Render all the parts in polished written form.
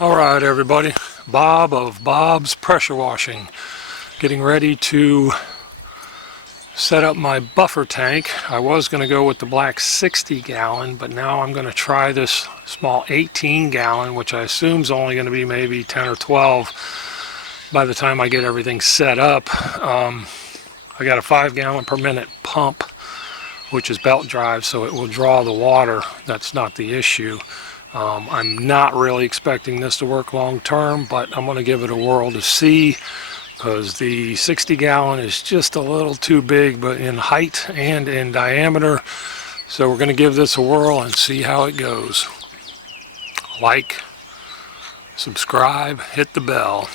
Alright everybody, Bob of Bob's Pressure Washing, getting ready to set up my buffer tank. I was going to go with the black 60 gallon, but now I'm going to try this small 18 gallon, which I assume is only going to be maybe 10 or 12 by the time I get everything set up. I got a 5 gallon per minute pump, which is belt drive, so it will draw the water. That's not the issue. I'm not really expecting this to work long term, but I'm going to give it a whirl to see, because the 60 gallon is just a little too big, but in height and in diameter. So we're going to give this a whirl and see how it goes. Like, subscribe, hit the bell.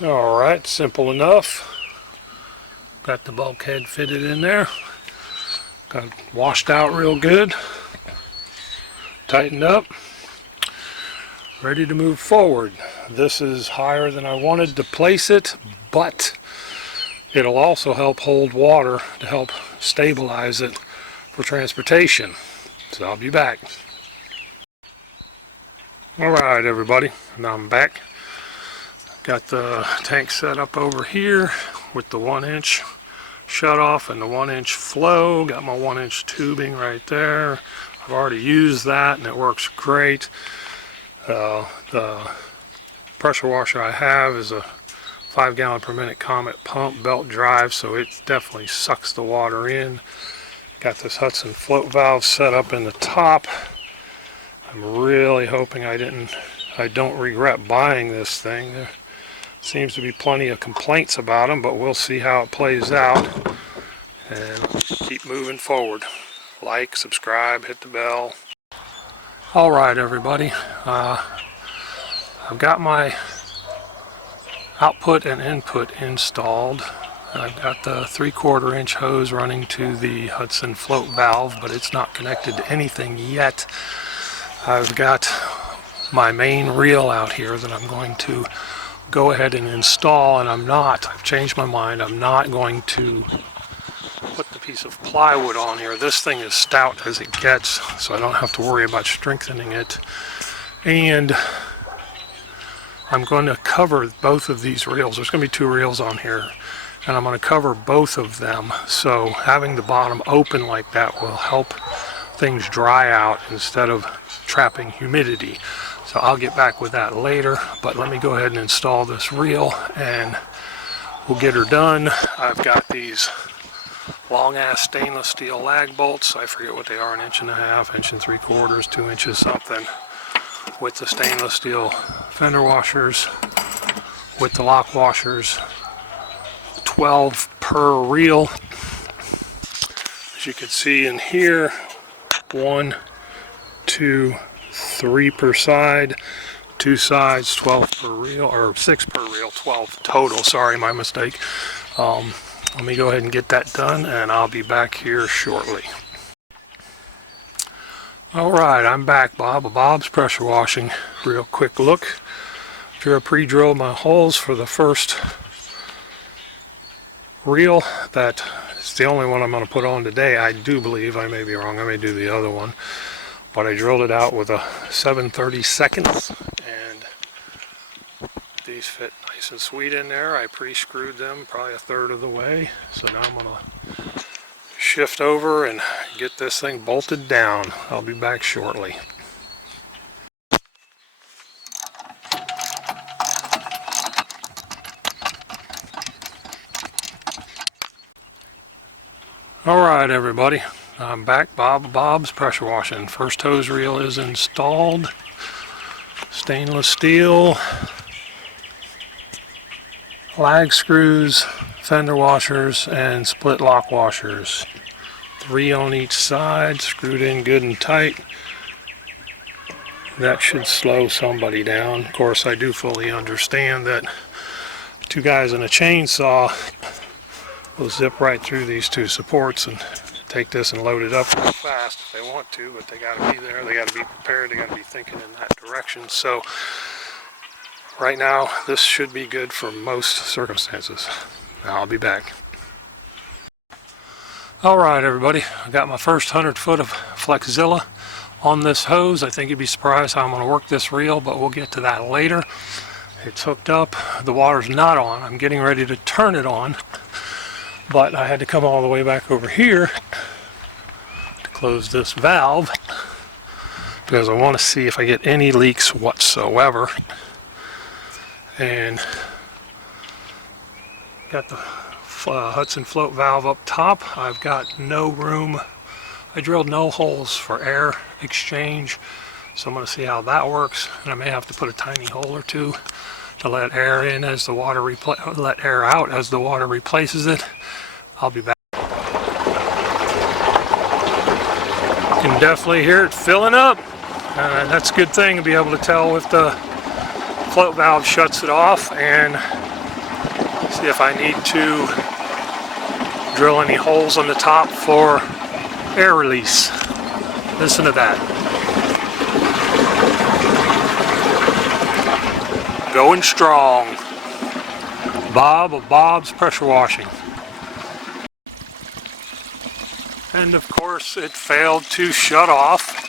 Alright, simple enough. Got the bulkhead fitted in there. Got it washed out real good. Tightened up, ready to move forward. This is higher than I wanted to place it, but it'll also help hold water to help stabilize it for transportation. So I'll be back. Alright everybody, now I'm back. Got the tank set up over here with the 1-inch shut off and the 1-inch flow. Got my 1-inch tubing right there. I've already used that and it works great. The pressure washer I have is a 5 gallon per minute Comet pump belt drive, so it definitely sucks the water in. Got this Hudson float valve set up in the top. I'm really hoping I don't regret buying this thing. There seems to be plenty of complaints about them, but we'll see how it plays out and keep moving forward. Like, subscribe, hit the bell. Alright everybody, I've got my output and input installed. I've got the 3/4 inch hose running to the Hudson float valve, but it's not connected to anything yet. I've got my main reel out here that I'm going to go ahead and install, and I've changed my mind, I'm not going to put the piece of plywood on here. This thing is stout as it gets, so I don't have to worry about strengthening it. And I'm going to cover both of these reels. There's going to be 2 reels on here, and I'm going to cover both of them. So having the bottom open like that will help things dry out instead of trapping humidity. So I'll get back with that later, but let me go ahead and install this reel and we'll get her done. I've got these long ass stainless steel lag bolts. I forget what they are, 1.5 inches, 1 3/4, 2 inches something, with the stainless steel fender washers, with the lock washers, 12 per reel. As you can see in here, 1, 2, 3 per side, 2 sides, 12 per reel, or 6 per reel, 12 total. Sorry, my mistake. Let me go ahead and get that done, and I'll be back here shortly. Alright, I'm back, Bob of Bob's Pressure Washing. Real quick look. Here I pre-drilled my holes for the first reel. That is the only one I'm going to put on today, I do believe. I may be wrong, I may do the other one. But I drilled it out with a 7/32, and these fit nice and sweet in there. I pre-screwed them probably 1/3 of the way. So now I'm going to shift over and get this thing bolted down. I'll be back shortly. Alright everybody, I'm back, Bob of Bob's Pressure Washing. First hose reel is installed. Stainless steel, lag screws, fender washers, and split lock washers. 3 on each side, screwed in good and tight. That should slow somebody down. Of course, I do fully understand that 2 guys in a chainsaw will zip right through these 2 supports and take this and load it up real fast if they want to, but they got to be there, they got to be prepared, they got to be thinking in that direction. So right now this should be good for most circumstances. Now I'll be back. Alright everybody, I got my first 100 foot of Flexzilla on this hose. I think you'd be surprised how I'm going to work this reel, but we'll get to that later. It's hooked up. The water's not on. I'm getting ready to turn it on, but I had to come all the way back over here to close this valve because I want to see if I get any leaks whatsoever. And got the Hudson float valve up top. I've got no room. I drilled no holes for air exchange, so I'm going to see how that works. And I may have to put a tiny hole or two to let air in as the water let air out as the water replaces it. I'll be back. You can definitely hear it filling up. That's a good thing to be able to tell if the float valve shuts it off, and see if I need to drill any holes on the top for air release. Listen to that. Going strong. Bob of Bob's Pressure Washing. And of course it failed to shut off.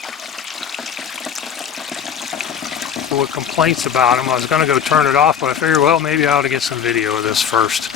With complaints about them. I was going to go turn it off, but I figured, well, maybe I ought to get some video of this first.